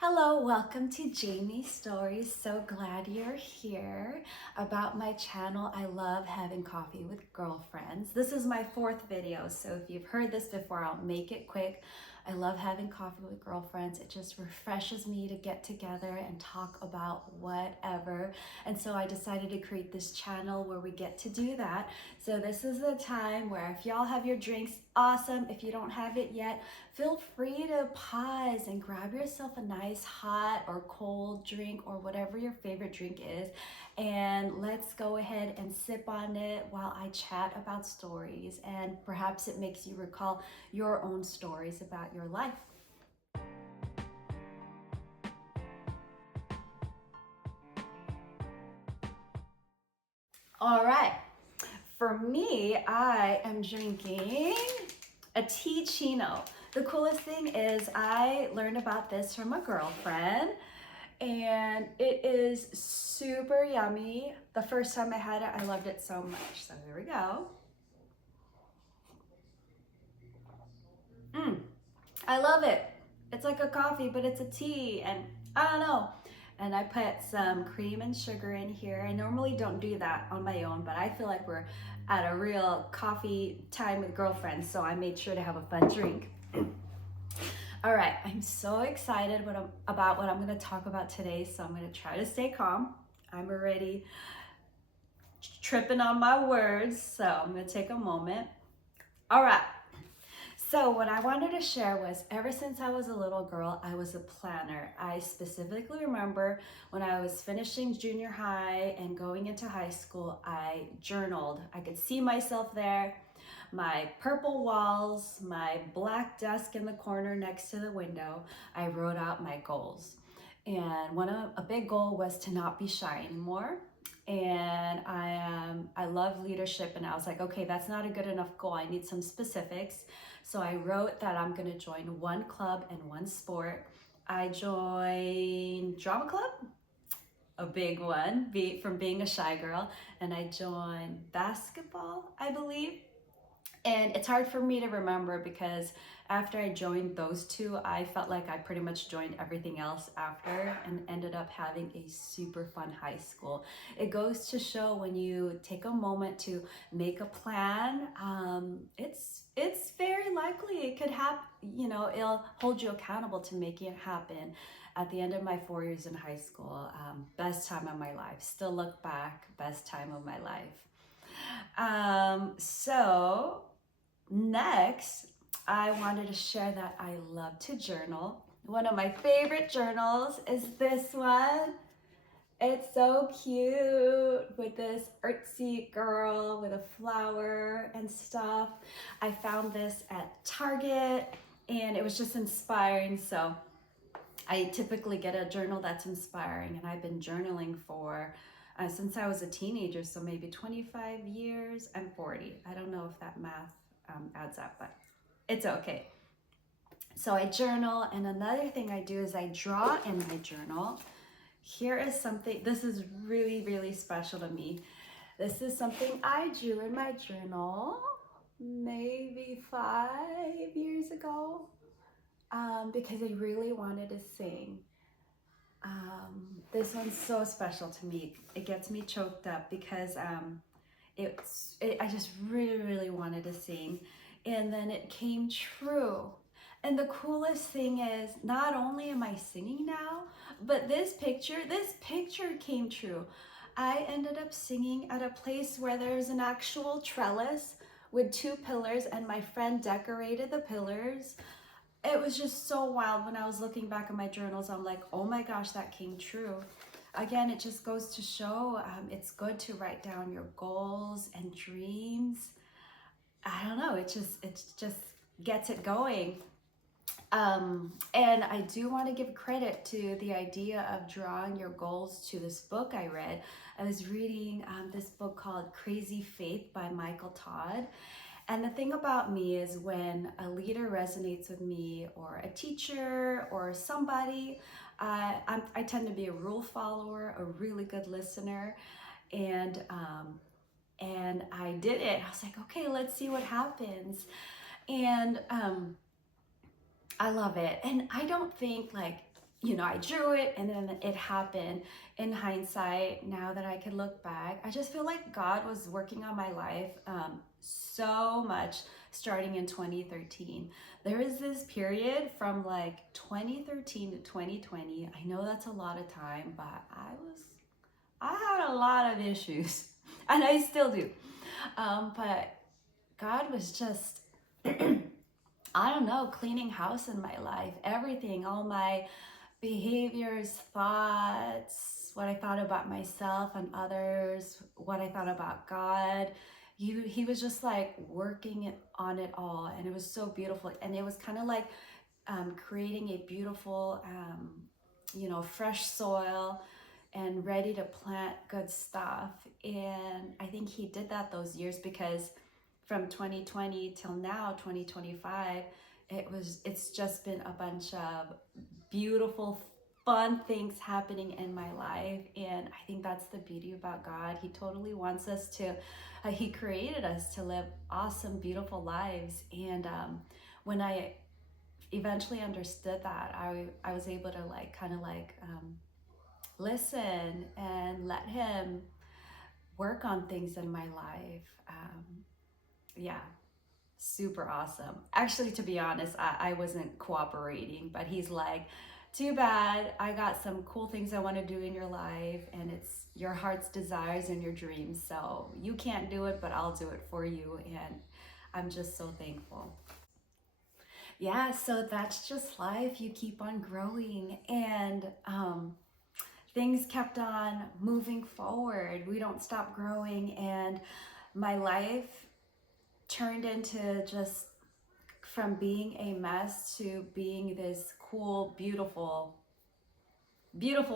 Hello, welcome to Jamie's Stories. So glad you're here. About my channel, I love having coffee with girlfriends. This is my fourth video, so if you've heard this before, I'll make it quick. I love having coffee with girlfriends. It just refreshes me to get together and talk about whatever. And so I decided to create this channel where we get to do that. So this is the time where if y'all have your drinks, awesome. If you don't have it yet, feel free to pause and grab yourself a nice hot or cold drink or whatever your favorite drink is, and let's go ahead and sip on it while I chat about stories, and perhaps it makes you recall your own stories about your life. All right, for me, I am drinking a tea chino. The coolest thing is I learned about this from a girlfriend, and it is super yummy. The first time I had it, I loved it so much. So here we go. I love it. It's like a coffee, but it's a tea, and I don't know. And I put some cream and sugar in here. I normally don't do that on my own, but I feel like we're at a real coffee time with girlfriends, so I made sure to have a fun drink. All right, I'm so excited about what I'm going to talk about today, so I'm going to try to stay calm. I'm already tripping on my words, so I'm going to take a moment. All right. So what I wanted to share was, ever since I was a little girl, I was a planner. I specifically remember when I was finishing junior high and going into high school, I journaled. I could see myself there, my purple walls, my black desk in the corner next to the window. I wrote out my goals. And a big goal was to not be shy anymore. And I love leadership, and I was like, okay, that's not a good enough goal. I need some specifics. So I wrote that I'm going to join one club and one sport. I joined drama club, a big one, from being a shy girl, and I joined basketball, I believe. And it's hard for me to remember because after I joined those two, I felt like I pretty much joined everything else after and ended up having a super fun high school. It goes to show, when you take a moment to make a plan, it's very likely it could happen. You know, it'll hold you accountable to making it happen. At the end of my 4 years in high school, best time of my life. Still look back, best time of my life. So next, I wanted to share that I love to journal. One of my favorite journals is this one. It's so cute with this artsy girl with a flower and stuff. I found this at Target and it was just inspiring. So I typically get a journal that's inspiring, and I've been journaling for since I was a teenager, so maybe 25 years. I'm 40. I don't know if that math adds up, but it's okay. So I journal, and another thing I do is I draw in my journal. Here is something, this is really, really special to me. This is something I drew in my journal maybe 5 years ago, because I really wanted to sing. This one's so special to me. It gets me choked up because I just really, really wanted to sing. And then it came true. And the coolest thing is, not only am I singing now, but this picture came true. I ended up singing at a place where there's an actual trellis with two pillars, and my friend decorated the pillars. It was just so wild. When I was looking back at my journals, I'm like, oh my gosh, that came true. Again, it just goes to show, it's good to write down your goals and dreams. I don't know, it just gets it going. And I do want to give credit to the idea of drawing your goals to this book I read. I was reading this book called Crazy Faith by Michael Todd. And the thing about me is, when a leader resonates with me, or a teacher, or somebody, I tend to be a rule follower, a really good listener, and I did it. I was like, okay, let's see what happens, and I love it. And I don't think, like, I drew it and then it happened. In hindsight, now that I can look back, I just feel like God was working on my life so much starting in 2013. There is this period from like 2013 to 2020. I know that's a lot of time, but I had a lot of issues and I still do. But God was just, I don't know, cleaning house in my life, everything, all my behaviors, thoughts, what I thought about myself and others, what I thought about God. He was just like working it on it all, and it was so beautiful. And it was kind of like creating a beautiful, fresh soil and ready to plant good stuff. And I think he did that those years because from 2020 till now, 2025, it's just been a bunch of beautiful, fun things happening in my life. And I think that's the beauty about God. He totally wants us to, he created us to live awesome, beautiful lives. And when I eventually understood that, I was able to listen and let him work on things in my life. Yeah, super awesome. Actually, to be honest, I wasn't cooperating, but he's like, too bad. I got some cool things I want to do in your life, and it's your heart's desires and your dreams. So you can't do it, but I'll do it for you. And I'm just so thankful. Yeah, so that's just life. You keep on growing, and things kept on moving forward. We don't stop growing, and my life turned into just from being a mess to being this cool, beautiful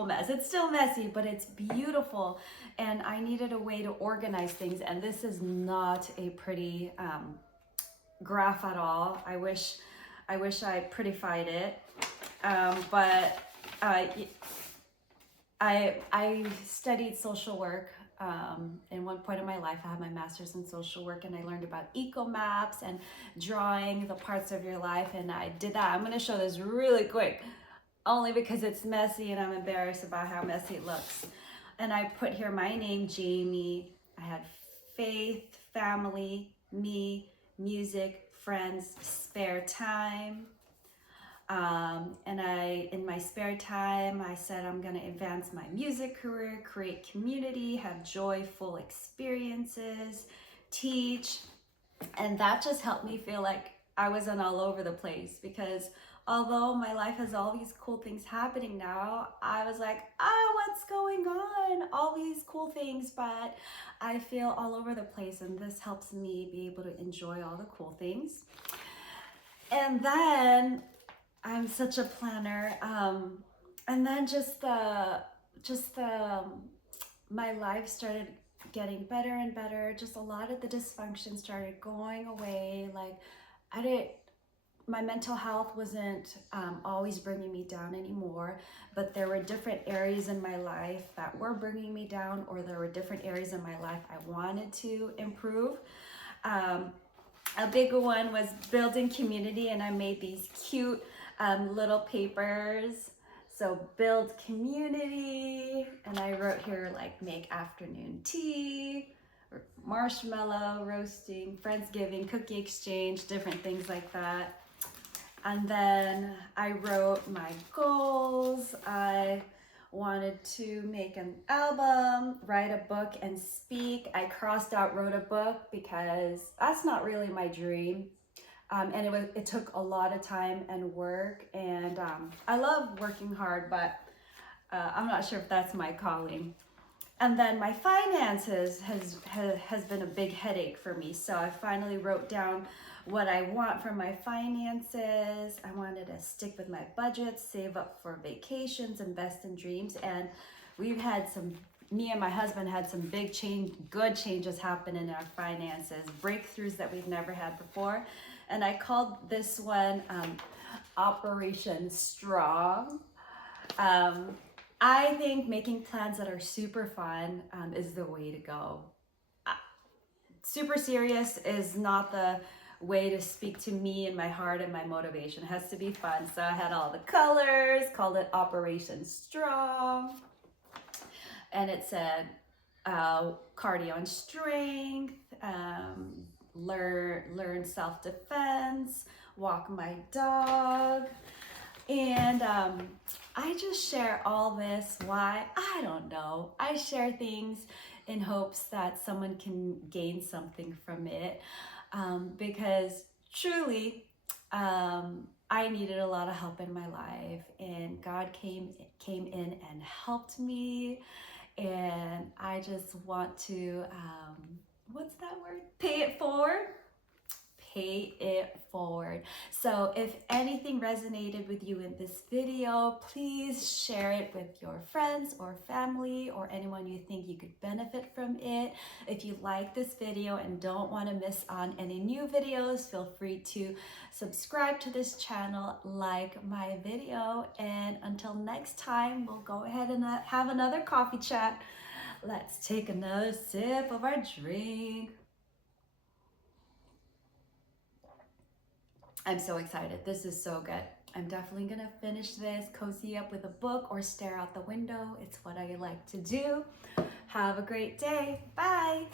mess. It's still messy, but it's beautiful. And I needed a way to organize things. And this is not a pretty graph at all. I wish I prettified it. But I studied social work. In one point in my life, I had my master's in social work, and I learned about eco maps and drawing the parts of your life, and I did that. I'm going to show this really quick, only because it's messy and I'm embarrassed about how messy it looks. And I put here my name, Jamie. I had faith, family, me, music, friends, spare time. And in my spare time, I said I'm going to advance my music career, create community, have joyful experiences, teach. And that just helped me feel like I wasn't all over the place, because although my life has all these cool things happening now, I was like, what's going on? All these cool things, but I feel all over the place. And this helps me be able to enjoy all the cool things. And then I'm such a planner. And then my life started getting better and better. Just a lot of the dysfunction started going away. Like my mental health wasn't always bringing me down anymore, but there were different areas in my life that were bringing me down, or there were different areas in my life I wanted to improve. A bigger one was building community, and I made these cute little papers. So build community, and I wrote here like make afternoon tea, marshmallow roasting, Friendsgiving, cookie exchange, different things like that. And then I wrote my goals. I wanted to make an album, write a book, and speak. I crossed out wrote a book because that's not really my dream. And it took a lot of time and work, and I love working hard, but I'm not sure if that's my calling. And then my finances has been a big headache for me, so I finally wrote down what I want from my finances. I wanted to stick with my budget, save up for vacations, invest in dreams, and me and my husband had some good changes happen in our finances, breakthroughs that we've never had before. And I called this one Operation Strong. I think making plans that are super fun is the way to go. Super serious is not the way to speak to me and my heart and my motivation. It has to be fun. So I had all the colors, called it Operation Strong. And it said cardio and strength, learn self-defense, walk my dog. And I just share all this. Why? I don't know. I share things in hopes that someone can gain something from it, because truly, I needed a lot of help in my life, and God came in and helped me. And I just want to, what's that word? Pay it forward. Pay it forward. So if anything resonated with you in this video, please share it with your friends or family or anyone you think you could benefit from it. If you like this video and don't want to miss on any new videos, feel free to subscribe to this channel, like my video, and until next time, we'll go ahead and have another coffee chat. Let's take another sip of our drink. I'm so excited. This is so good. I'm definitely gonna finish this, cozy up with a book or stare out the window. It's what I like to do. Have a great day. Bye.